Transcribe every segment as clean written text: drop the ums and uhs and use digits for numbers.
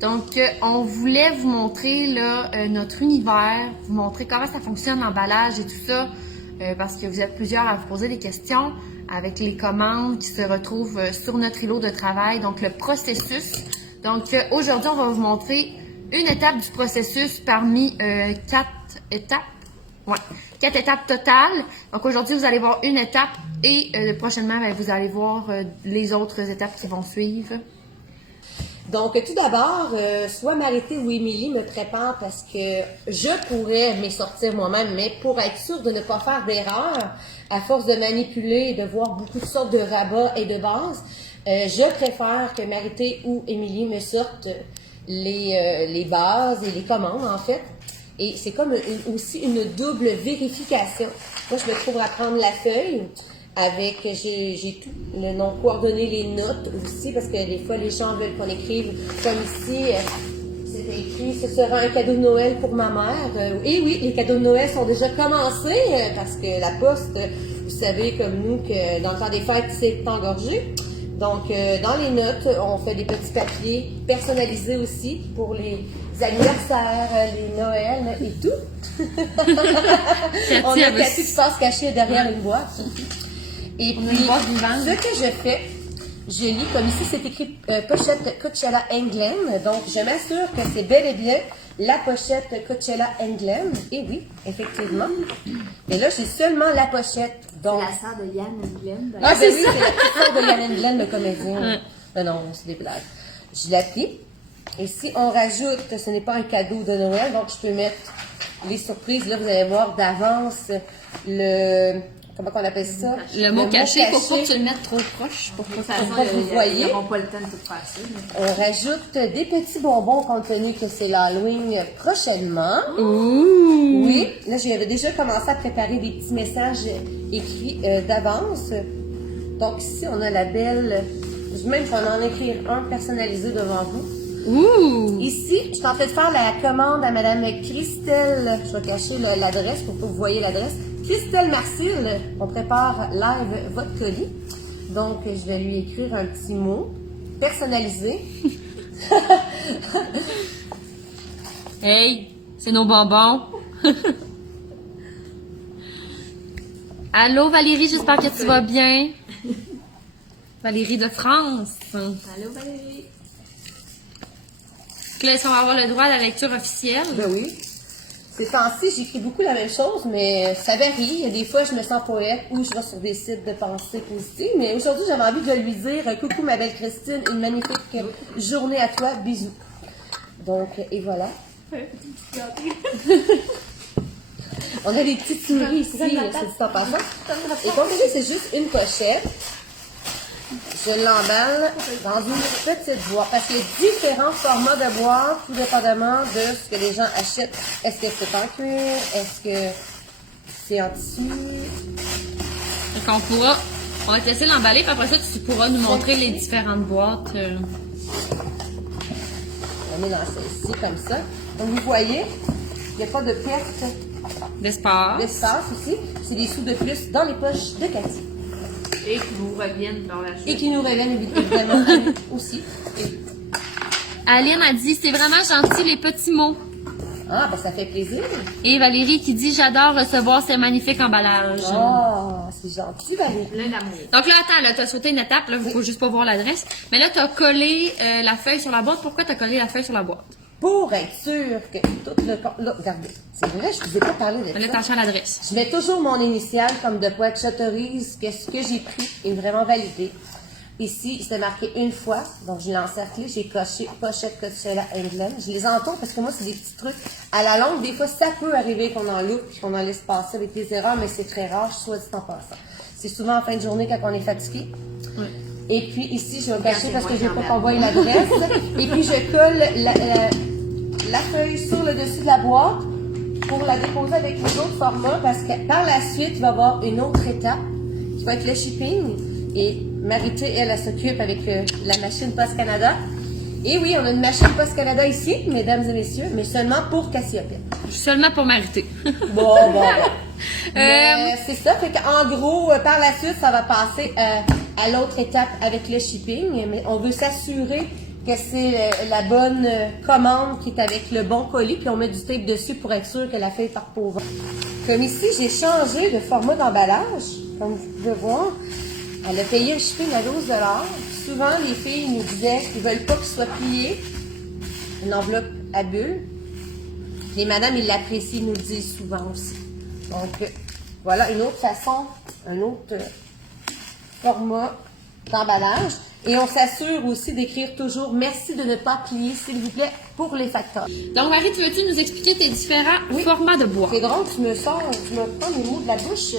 Donc, on voulait vous montrer là, notre univers, vous montrer comment ça fonctionne l'emballage et tout ça, parce que vous êtes plusieurs à vous poser des questions avec les commandes qui se retrouvent sur notre îlot de travail, donc le processus. Donc, aujourd'hui, on va vous montrer une étape du processus parmi 4 étapes. Ouais, 4 étapes totales. Donc, aujourd'hui, vous allez voir une étape et prochainement, vous allez voir les autres étapes qui vont suivre. Donc, tout d'abord, soit Marité ou Émilie me préparent parce que je pourrais m'y sortir moi-même, mais pour être sûre de ne pas faire d'erreur, à force de manipuler et de voir beaucoup de sortes de rabats et de bases, je préfère que Marité ou Émilie me sortent les bases et les commandes, en fait. Et c'est comme aussi une double vérification. Moi, je me trouve à prendre la feuille. J'ai tout, le nom coordonné, les notes aussi, parce que des fois, les gens veulent qu'on écrive, comme ici, c'est écrit, ce sera un cadeau de Noël pour ma mère. Et oui, les cadeaux de Noël sont déjà commencés, parce que la poste, vous savez, comme nous, que dans le temps des fêtes, c'est engorgé. Donc, dans les notes, on fait des petits papiers personnalisés aussi pour les anniversaires, les Noëls et tout. On a Cathy qui se passe cachée derrière une boîte. Et puis, ce que je fais, je lis, comme ici, c'est écrit pochette Coachella England. Donc, je m'assure que c'est bel et bien la pochette Coachella England. Et oui, effectivement. Et là, j'ai seulement la pochette. Donc... C'est la sœur de Yann England. Ah, c'est ça! C'est la petite sœur de Yann England, le comédien. Non, c'est des blagues. Je la plie. Et si on rajoute, ce n'est pas un cadeau de Noël, donc je peux mettre les surprises. Là, vous allez voir d'avance le... Comment on appelle ça? Le mot caché, il faut pas que tu le mettes trop proche pour que De toute façon, vous voyez. Ils n'auront pas le temps de tout faire ça. Mais... On rajoute des petits bonbons compte tenu que c'est l'Halloween prochainement. Ouh! Oui, là j'avais déjà commencé à préparer des petits messages écrits d'avance. Donc ici on a la belle, même je vais en écrire un personnalisé devant vous. Ouh! Ici, je suis en train de faire la commande à Madame Christelle. Je vais cacher l'adresse pour que vous voyez l'adresse. Christelle Marcille, on prépare live votre colis. Donc, je vais lui écrire un petit mot personnalisé. Hey, c'est nos bonbons. Allô Valérie, j'espère que tu vas bien. Valérie de France. Allô Valérie. Là, est-ce qu'on va avoir le droit à la lecture officielle? Ben oui. Ces temps-ci, j'écris beaucoup la même chose, mais ça varie. Il y a des fois, je me sens poète ou je vais sur des sites de pensée positive. Mais aujourd'hui, j'avais envie de lui dire « Coucou ma belle Christine, une magnifique journée à toi, bisous. » Donc, et voilà. On a des petites souris ici, c'est dit en passant. Et comme je dis, c'est juste une pochette. Je l'emballe dans une petite boîte. Parce qu'il y a différents formats de boîtes, tout dépendamment de ce que les gens achètent. Est-ce que c'est en cuir? Est-ce que c'est en tissu? Donc on va te laisser l'emballer, puis après ça, tu pourras nous montrer les différentes boîtes. On met dans celle-ci, comme ça. Donc, vous voyez, il n'y a pas de perte D'espace. d'espace ici. C'est des sous de plus dans les poches de Cathy. Et qui vous reviennent par la suite. Et qui nous reviennent évidemment aussi. Aline a dit, c'est vraiment gentil les petits mots. Ah, ben ça fait plaisir. Et Valérie qui dit, j'adore recevoir ces magnifiques emballages. Oh, c'est gentil, Valérie. Plein d'amour. Donc là, attends, là, t'as sauté une étape, là, il faut juste pas voir l'adresse. Mais là, t'as collé la feuille sur la boîte. Pourquoi t'as collé la feuille sur la boîte? Pour être sûr que tout le... Là, regardez, c'est vrai, je ne vous ai pas parlé de Fais ça. attention à l'adresse. Je mets toujours mon initiale comme de quoi que j'autorise que ce que j'ai pris est vraiment validé. Ici, c'est marqué une fois, donc je l'ai encerclé, j'ai coché pochette Coachella England. Je les entoure parce que moi, c'est des petits trucs. À la longue, des fois, ça peut arriver qu'on en loupe et qu'on en laisse passer avec des erreurs, mais c'est très rare, soit dit en passant. C'est souvent en fin de journée quand on est fatigué. Oui. Et puis ici, je vais cacher parce que je ne veux pas qu'on voie l'adresse. Et puis, je colle la feuille sur le dessus de la boîte pour la déposer avec les autres formats parce que par la suite, il va y avoir une autre étape qui va être le shipping. Et Marité, elle s'occupe avec la machine Post Canada. Et oui, on a une machine Post Canada ici, mesdames et messieurs, mais seulement pour Cassiopeia. Seulement pour m'arrêter. Bon. Mais c'est ça. Fait qu'en gros, par la suite, ça va passer à l'autre étape avec le shipping. Mais on veut s'assurer que c'est la bonne commande qui est avec le bon colis, puis on met du tape dessus pour être sûr que la feuille part pas au vent. Comme ici, j'ai changé de format d'emballage, comme vous pouvez voir. Elle a payé un shipping à 12 $. Souvent, les filles nous disaient qu'ils veulent pas qu'il soit plié, une enveloppe à bulles. Les madames, ils l'apprécient, ils nous le disent souvent aussi. Donc, voilà une autre façon, un autre format d'emballage. Et on s'assure aussi d'écrire toujours « Merci de ne pas plier, s'il vous plaît, pour les facteurs ». Donc, Marie, tu veux-tu nous expliquer tes différents formats de boîte? C'est drôle, tu me prends les mots de la bouche.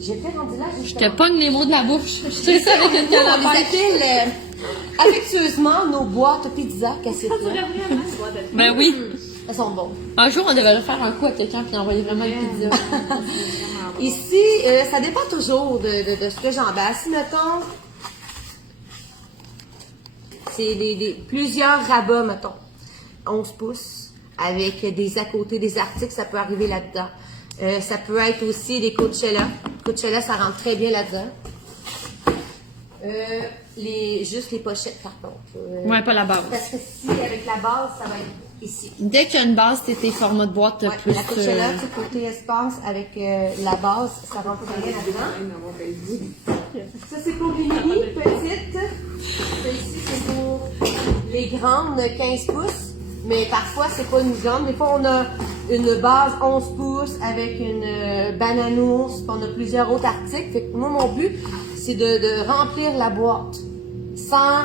J'étais rendue là, Je te pogne les mots de la bouche. Je sais ça avec une on calamite. les appelle affectueusement nos boîtes pizza cassettes. Ben oui. Elles sont bonnes. Un jour, on devrait faire un coup à quelqu'un puis envoyer vraiment une pizza. Ici, ça dépend toujours de ce que j'emballe. Si, mettons, c'est plusieurs rabats, mettons, 11 pouces, avec des à côté, des articles, ça peut arriver là-dedans. Ça peut être aussi des Coachella. Coachella, ça rentre très bien là-dedans. Juste les pochettes, par contre. Ouais, pas la base. Parce que si, avec la base, ça va être ici. Dès qu'il y a une base, c'est tes formats de boîte Ouais, plus... la Coachella, c'est côté espace, avec la base, ça rentre très bien là-dedans. Ça, c'est pour les mini, petites. Celle-ci, c'est pour les grandes, 15 pouces. Mais parfois, c'est pas une grande. Des fois, on a une base 11 pouces avec une bananours, puis on a plusieurs autres articles. Fait que moi, mon but, c'est de remplir la boîte sans...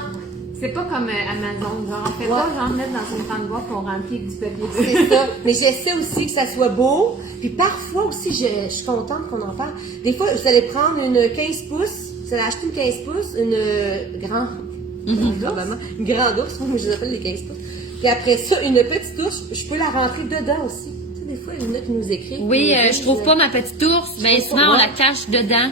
C'est pas comme Amazon, genre on fait pas genre mettre dans une grande boîte pour remplir du papier. C'est ça. Mais j'essaie aussi que ça soit beau. Puis parfois aussi, je suis contente qu'on en parle. Des fois, vous allez prendre une 15 pouces. Vous allez acheter une 15 pouces, une grande ours, moi je les appelle les 15 pouces. Puis après ça, une petite ours, je peux la rentrer dedans aussi. Tu sais, des fois, il y en a qui nous écrivent. Oui, je trouve pas ma petite ours. Ben souvent, on la cache dedans.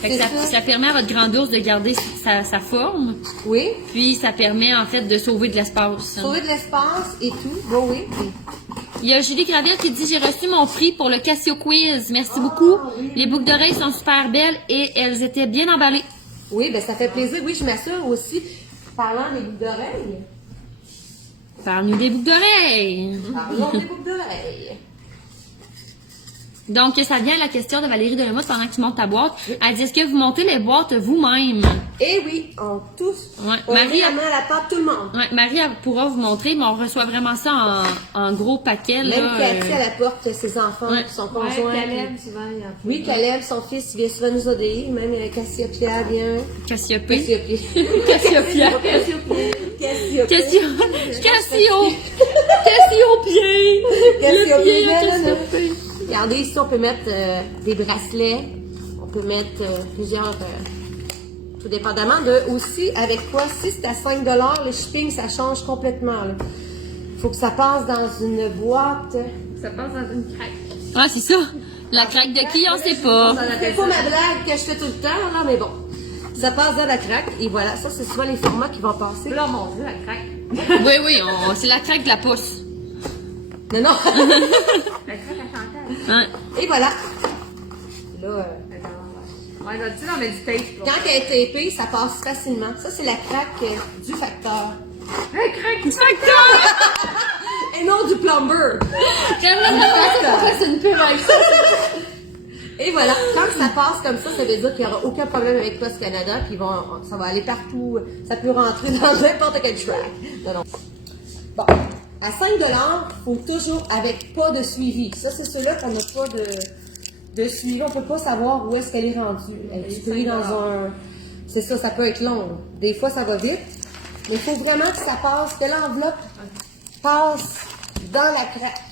Fait que C'est ça. ça permet à votre grande ours de garder sa forme. Oui. Puis ça permet en fait de sauver de l'espace. Sauver de l'espace et tout. Bon, oui. Il y a Julie Gravière qui dit « J'ai reçu mon prix pour le Casio Quiz. Merci beaucoup. Oui. Les boucles d'oreilles sont super belles et elles étaient bien emballées. Oui, ben ça fait plaisir. Oui, je m'assure aussi. Parlant des boucles d'oreilles. Parle-nous des boucles d'oreilles. Parlons des boucles d'oreilles. Donc, ça vient à la question de Valérie Delamotte pendant que tu montes ta boîte. Elle dit « Est-ce que vous montez les boîtes vous-même? » Eh oui, on tous. Ouais, On Marie met la a- main à la porte, tout le monde. Ouais, Marie elle pourra vous montrer, mais on reçoit vraiment ça en gros paquet. Même Là, Cathy à la porte, ses enfants, Ouais. son Ouais, conjoint. Caleb, souvent, il y a Oui, Caleb, son fils, il vient souvent nous aider. Même Cassiopeia vient. Cassiopée. Cassiopeia. Cassiopia. Cassiopeia. Cassio. Cassiopie. Le pied à Cassiopeia. Cassiopée. Regardez, ici, on peut mettre des bracelets. On peut mettre plusieurs... tout dépendamment de aussi avec quoi. Si c'est à 5 $, le shipping, ça change complètement. Il faut que ça passe dans une boîte. Ça passe dans une craque. Ah, c'est ça. La craque de qui, on sait pas. C'est pas ma blague que je fais tout le temps, là, mais bon. Ça passe dans la craque. Et voilà, ça, c'est souvent les formats qui vont passer. Là, mon Dieu, la craque. Oui, oui, c'est la craque de la pousse. Non, non. La craque à Chantal. Hein. Et voilà. Là, Ouais, là-dessus, on met du tape. quand elle est tapée, ça passe facilement. Ça, c'est la craque du facteur. La craque Du facteur! Et non du plumber. C'est une pure avec ça. Et voilà, quand ça passe comme ça veut dire qu'il n'y aura aucun problème avec Post Canada, puis ça va aller partout, ça peut rentrer dans n'importe quel track. Non, non. Bon, à 5 $, il faut toujours avec pas de suivi. Ça, c'est ceux-là qu'on n'a pas de suivi. On peut pas savoir où est-ce qu'elle est rendue. Elle est prise dans un... C'est ça, ça peut être long. Des fois, ça va vite, mais il faut vraiment que ça passe, que l'enveloppe passe dans la craque.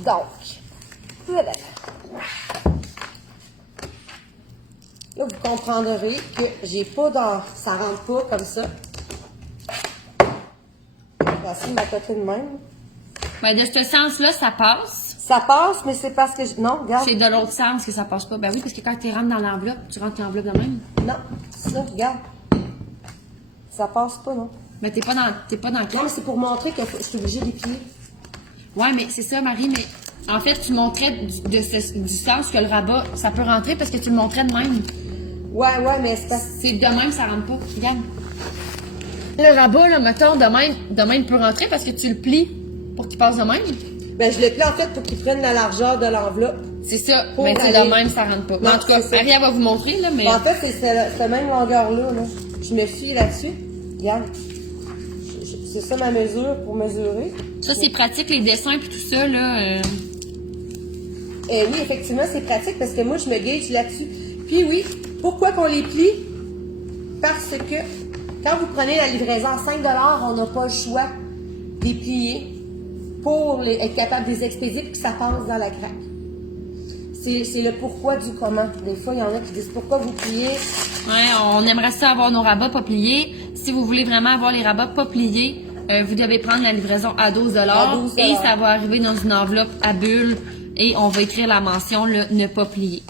Donc, voilà. Là, vous comprendrez que j'ai pas dans... Ça rentre pas comme ça. Voici ma côté de même. Ben, de ce sens-là, ça passe. Ça passe, mais c'est parce que... Non, regarde. C'est de l'autre sens que ça passe pas. Ben oui, parce que quand tu rentres dans l'enveloppe, tu rentres l'enveloppe de même. Non, ça, regarde. Ça passe pas, non. Mais t'es pas dans le Non, mais c'est pour montrer que je suis obligée d'épiler. Ouais, mais c'est ça, Marie, mais en fait, tu montrais du sens que le rabat, ça peut rentrer parce que tu le montrais de même. Ouais, mais c'est pas... C'est de même, ça rentre pas. Regarde. Le rabat, là, mettons, de même, il peut rentrer parce que tu le plies pour qu'il passe de même. Ben, je le plie en fait pour qu'il prenne la largeur de l'enveloppe. C'est ça, Pour mais c'est aller- de même, ça rentre pas. Non, En tout cas, c'est ça. Marie, elle va vous montrer, là, mais... En fait, c'est cette même longueur-là. Là. Je me fie là-dessus. Regarde. C'est ça ma mesure pour mesurer. Ça, c'est pratique, les dessins puis tout ça, là. Oui, effectivement, c'est pratique parce que moi, je me gauge là-dessus. Puis oui, pourquoi qu'on les plie? Parce que quand vous prenez la livraison à 5 $, on n'a pas le choix de les plier pour être capable de les expédier et que ça passe dans la craque. C'est le pourquoi du comment. Des fois, il y en a qui disent pourquoi vous pliez. Ouais, on aimerait ça avoir nos rabats pas pliés. Si vous voulez vraiment avoir les rabats pas pliés, vous devez prendre la livraison à 12 À 12 et ça va arriver dans une enveloppe à bulles et on va écrire la mention le ne pas plier.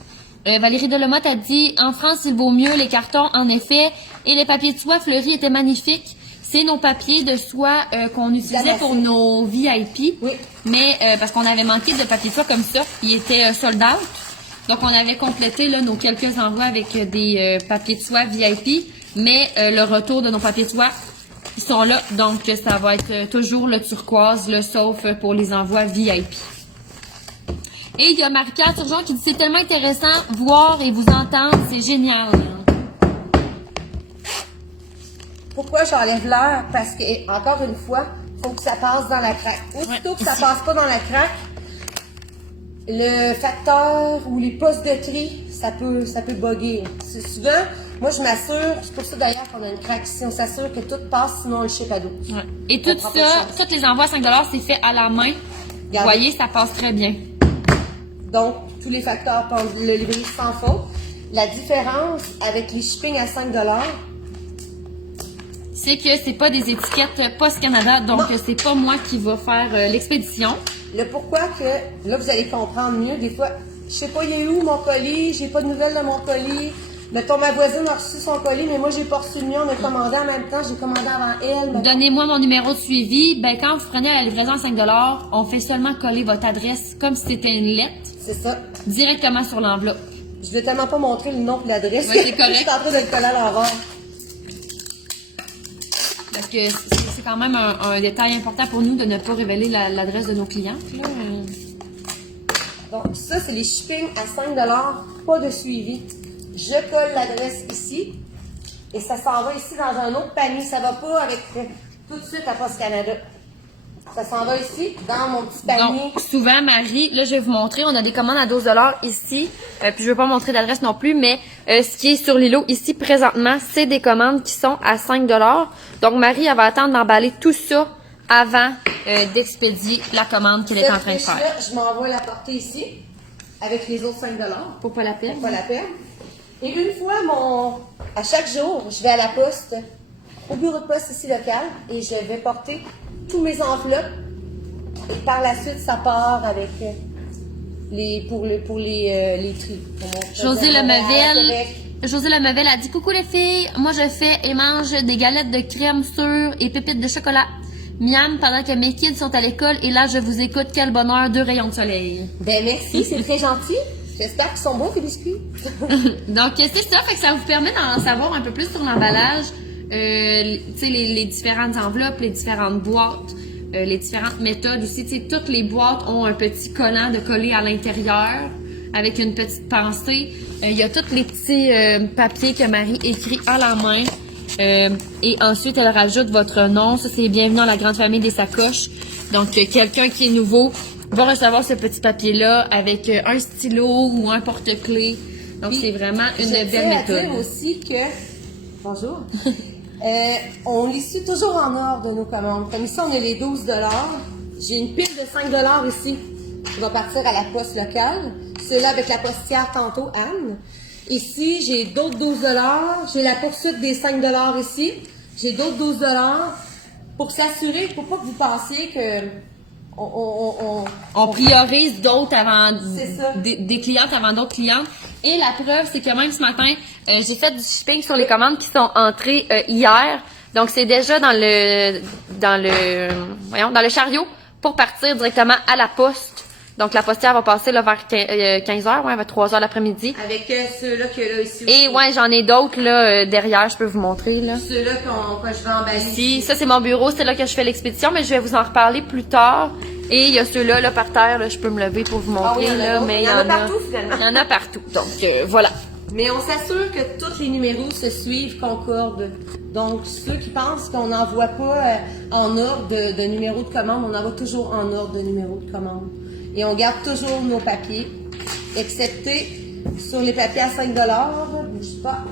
Valérie Delomotte a dit « En France, il vaut mieux les cartons, en effet, et les papiers de soie fleuris étaient magnifiques. C'est nos papiers de soie qu'on utilisait pour nos VIP. Oui. Mais parce qu'on avait manqué de papier de soie comme ça, il était sold out. Donc, on avait complété là, nos quelques envois avec des papiers de soie VIP, mais le retour de nos papiers de soie, ils sont là. Donc, ça va être toujours le turquoise, le sauf pour les envois VIP. Et il y a Marie-Pierre Turgeon qui dit « C'est tellement intéressant, voir et vous entendre, c'est génial. » Pourquoi j'enlève l'heure? Parce que, encore une fois, il faut que ça passe dans la craque. Aussitôt que ça passe pas dans la craque, le facteur ou les postes de tri, ça peut bugger. C'est souvent, moi je m'assure, c'est pour ça d'ailleurs qu'on a une craque ici, on s'assure que tout passe, sinon on le ship à dos. Ouais. Et On tout prend pas de ça, chance. tous les envois à 5 $ c'est fait à la main. Vous Regardez. voyez, ça passe très bien. Donc, tous les facteurs pour le livrer sans faute. La différence avec les shipping à 5 $, C'est que c'est pas des étiquettes Post Canada, donc Non. c'est pas moi qui va faire l'expédition. le pourquoi que, là vous allez comprendre mieux, des fois, je sais pas il est où mon colis, j'ai pas de nouvelles de mon colis. Mettons, ma voisine a reçu son colis, mais moi j'ai pas reçu le mien, on a commandé en même temps, j'ai commandé avant elle. mettons. Donnez-moi mon numéro de suivi. Ben, quand vous prenez la livraison à 5 $, on fait seulement coller votre adresse comme si c'était une lettre C'est ça. directement sur l'enveloppe. Je vais tellement pas montrer le nom et l'adresse. Ouais, c'est correct. Je suis en train de le coller à l'envers. Parce que c'est quand même un détail important pour nous de ne pas révéler l'adresse de nos clients. Là. Donc, ça, c'est les shipping à 5 $, pas de suivi. Je colle l'adresse ici et ça s'en va ici dans un autre panier. Ça va pas avec tout de suite à Post Canada. Ça s'en va ici dans mon petit panier. Donc, souvent, Marie, là, je vais vous montrer, on a des commandes à 12 $ ici. Puis, je veux pas montrer l'adresse non plus, mais ce qui est sur l'îlot ici, présentement, c'est des commandes qui sont à 5 $. Donc, Marie, elle va attendre d'emballer tout ça avant d'expédier la commande qu'elle est en train de faire. Cette fiche-là, je m'en vais la porter ici avec les autres 5 $. Pour pas la peine. Pas la peine. Et une fois, à chaque jour, je vais à la poste, au bureau de poste ici local, et je vais porter tous mes enveloppes. Et par la suite, ça part avec pour les tri. José Lemevelle a dit « Coucou les filles, moi je fais et mange des galettes de crème sûre et pépites de chocolat. Miam pendant que mes kids sont à l'école et là je vous écoute, quel bonheur, 2 rayons de soleil. » Ben merci, c'est très gentil. J'espère qu'ils sont bons, tes biscuits. Donc c'est ça, fait que ça vous permet d'en savoir un peu plus sur l'emballage, tu sais les différentes enveloppes, les différentes boîtes, les différentes méthodes aussi. Tu sais, toutes les boîtes ont un petit collant de coller à l'intérieur avec une petite pensée. Il y a tous les petits papiers que Marie écrit à la main. Et ensuite, elle rajoute votre nom. Ça, c'est bienvenue dans la grande famille des sacoches. Donc, quelqu'un qui est nouveau va recevoir ce petit papier-là avec un stylo ou un porte-clés. Donc, Puis, c'est vraiment une je belle tiens à méthode. dire aussi que, bonjour, on les suit toujours en ordre de nos commandes. Comme ici, on a les 12 $. J'ai une pile de 5 $ ici qui va partir à la poste locale. C'est là avec la postière tantôt, Anne. Ici, j'ai d'autres 12 $. J'ai la poursuite des 5 $ ici. J'ai d'autres 12 $ pour s'assurer, pour pas que vous pensiez que On priorise d'autres avant C'est ça. des clientes avant d'autres clientes. Et la preuve, c'est que même ce matin, j'ai fait du shipping sur les commandes qui sont entrées hier. Donc c'est déjà dans le chariot pour partir directement à la poste Donc, la postière va passer là, vers 15h, ouais, vers 3h l'après-midi. Avec ceux-là qu'il y a là ici. Et ouais, j'en ai d'autres là derrière, je peux vous montrer là. Ceux-là que je vais emballer. Ici, ça c'est mon bureau, c'est là que je fais l'expédition, mais je vais vous en reparler plus tard. Et il y a ceux-là là par terre, là, je peux me lever pour vous montrer là, mais il y en a partout finalement. Il y en a partout. Donc voilà. Mais on s'assure que tous les numéros se suivent, concordent. Donc, ceux qui pensent qu'on n'envoie pas en ordre de numéro de commande, on envoie toujours en ordre de numéro de commande. Et on garde toujours nos papiers, excepté sur les papiers à 5 bouge pas.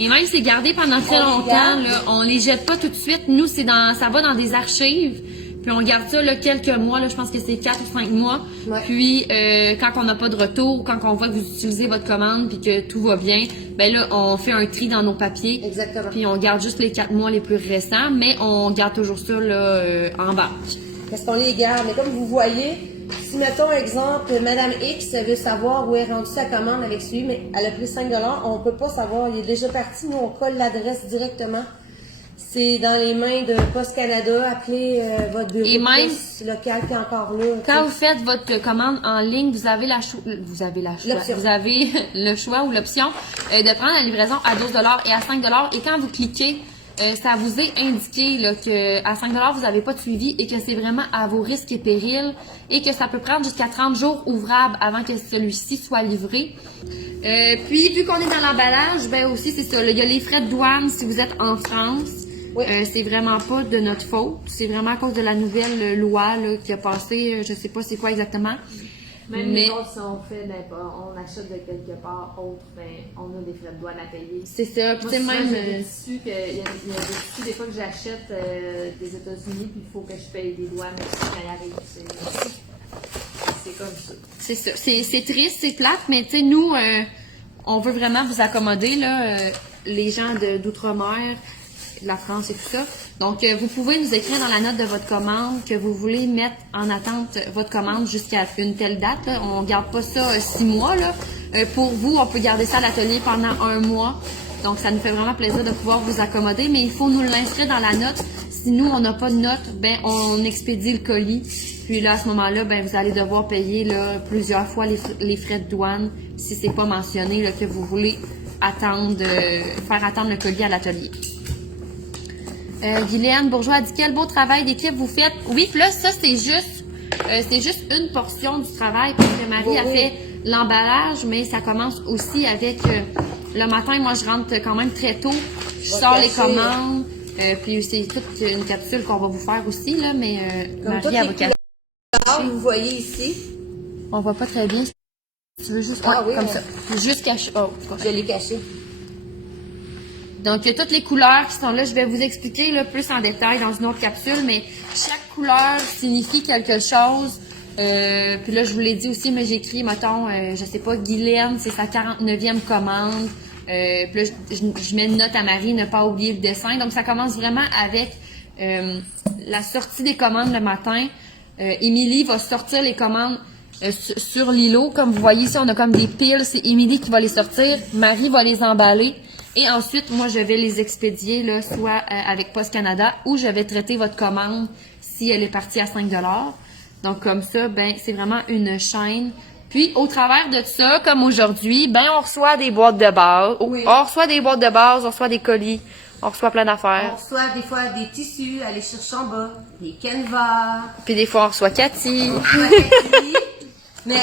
Et même c'est gardé pendant très longtemps, là, on les jette pas tout de suite. Nous, ça va dans des archives. Puis on garde ça là, quelques mois, là, je pense que c'est 4 ou 5 mois. Ouais. Puis quand on n'a pas de retour, quand on voit que vous utilisez votre commande puis que tout va bien, ben là, on fait un tri dans nos papiers. Exactement. Puis on garde juste les 4 mois les plus récents, mais on garde toujours ça là, en banque. Parce qu'on les garde. Mais comme vous voyez, si mettons exemple, Madame X veut savoir où est rendue sa commande avec celui, mais elle a pris 5 on peut pas savoir. Il est déjà parti. Nous, on colle l'adresse directement. C'est dans les mains de Post Canada. Appelez votre bureau Et même, de poste local qui est encore là. quand vous faites votre commande en ligne, vous avez vous avez le choix ou l'option de prendre la livraison à 12 $ et à 5 $. Et quand vous cliquez, ça vous est indiqué là, que à 5 $, vous n'avez pas de suivi et que c'est vraiment à vos risques et périls et que ça peut prendre jusqu'à 30 jours ouvrables avant que celui-ci soit livré. Puis, vu qu'on est dans l'emballage, ben aussi, c'est ça. Il y a les frais de douane si vous êtes en France. Oui. C'est vraiment pas de notre faute. C'est vraiment à cause de la nouvelle loi là, qui a passé. Je sais pas c'est quoi exactement. Même mais nous autres, si on fait, on achète de quelque part autre, ben, on a des frais de douane à payer. c'est ça. Puis Moi, c'est souvent, même. j'ai des tissus il y a des tissus des fois que j'achète des États-Unis, puis il faut que je paye des douanes quand ils arrivent. C'est comme ça. C'est ça. C'est triste, c'est plate, mais tu sais, nous, on veut vraiment vous accommoder, là, les gens d'outre-mer, de la France et tout ça. Donc, vous pouvez nous écrire dans la note de votre commande que vous voulez mettre en attente votre commande jusqu'à une telle date. Là. On garde pas ça 6 mois. Là. Pour vous, on peut garder ça à l'atelier pendant 1 mois. Donc, ça nous fait vraiment plaisir de pouvoir vous accommoder, mais il faut nous l'inscrire dans la note. Si nous, on n'a pas de note, ben on expédie le colis. Puis là, à ce moment-là, ben vous allez devoir payer là, plusieurs fois les frais de douane si c'est pas mentionné là, que vous voulez attendre, faire attendre le colis à l'atelier. Guylaine Bourgeois a dit quel beau travail d'équipe vous faites. Oui, puis là, ça c'est juste une portion du travail parce que Marie a fait l'emballage, mais ça commence aussi avec le matin. Moi, je rentre quand même très tôt. Je sors les commandes. Puis c'est toute une capsule qu'on va vous faire aussi, là, mais Marie, elle va cacher. Vous voyez ici. On voit pas très bien. Si tu veux juste comme ça. Juste cacher. Oh, je l'ai caché. Donc, il y a toutes les couleurs qui sont là. Je vais vous expliquer là, plus en détail dans une autre capsule, mais chaque couleur signifie quelque chose. Puis là, je vous l'ai dit aussi, mais j'écris, mettons, je sais pas, Guylaine, c'est sa 49e commande. Puis là, je mets une note à Marie, ne pas oublier le dessin. Donc, ça commence vraiment avec la sortie des commandes le matin. Émilie va sortir les commandes sur l'îlot. Comme vous voyez ici, on a comme des piles. C'est Émilie qui va les sortir. Marie va les emballer. Et ensuite, moi, je vais les expédier, là, soit avec Post Canada ou je vais traiter votre commande si elle est partie à 5 $. Donc, comme ça, ben, c'est vraiment une chaîne. Puis, au travers de ça, comme aujourd'hui, ben, on reçoit des boîtes de base. Oui. On reçoit des boîtes de base, on reçoit des colis, on reçoit plein On d'affaires. reçoit des fois des tissus, aller chercher en bas, des canevas. Puis, des fois, on reçoit Cathy. Mais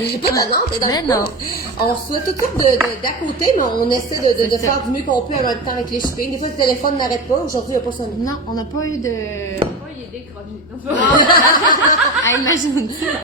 j'ai pas de nom, Mais non. On reçoit tout d'à côté, mais on essaie de faire du mieux qu'on peut en même temps avec les shipping. Des fois, le téléphone n'arrête pas. Aujourd'hui, il n'y a pas sonné. Non, on n'a pas eu de... Moi, il est décroché. Ah, imagine.